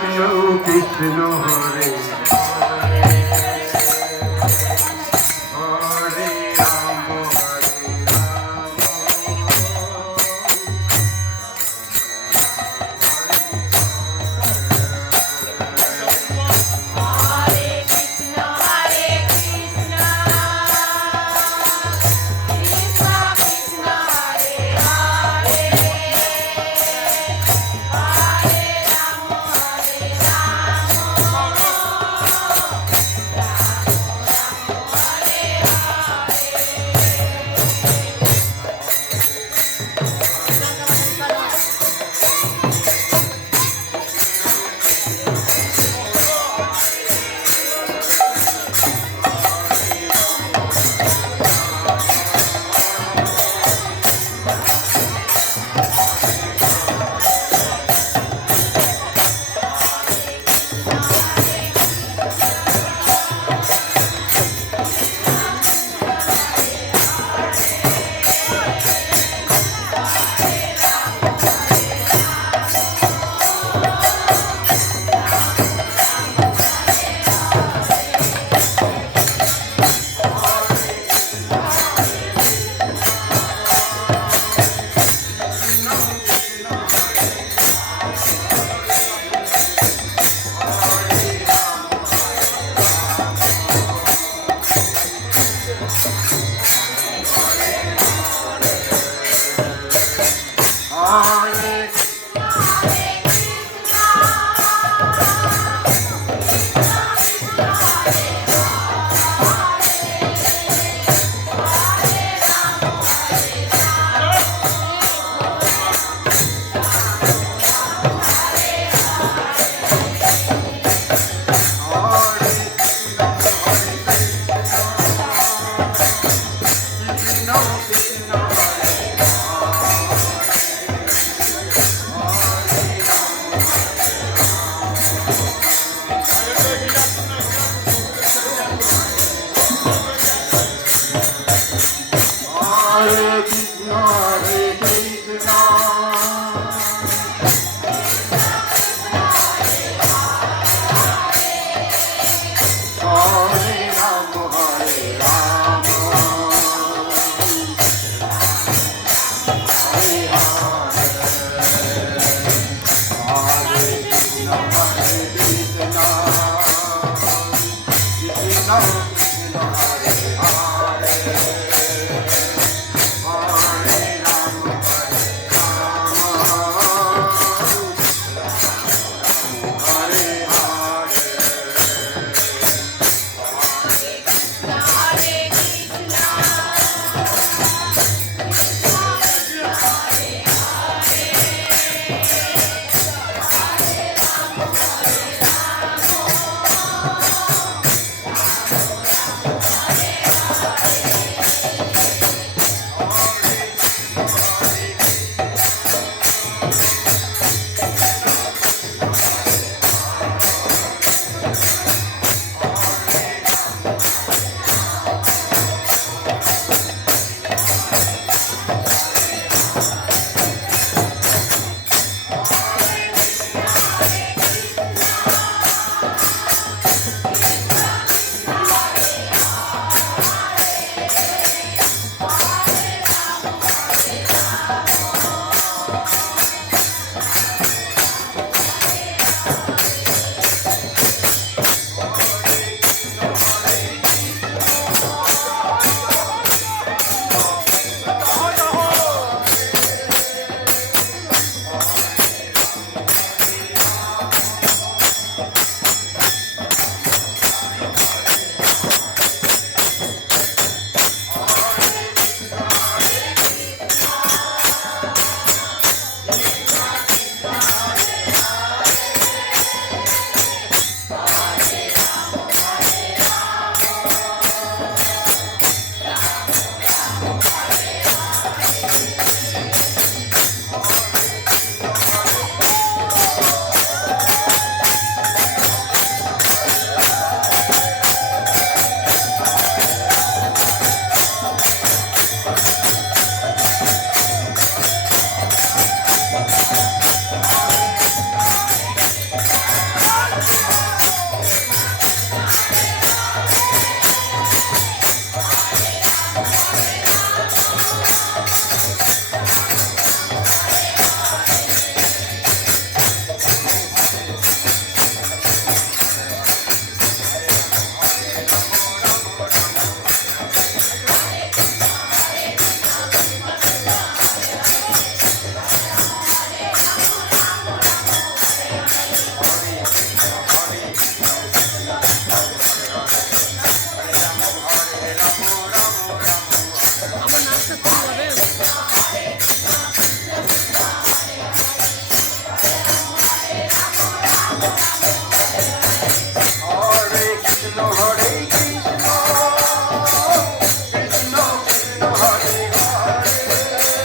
Krishna Krishna Hare. on. Hare Krishna.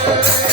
네.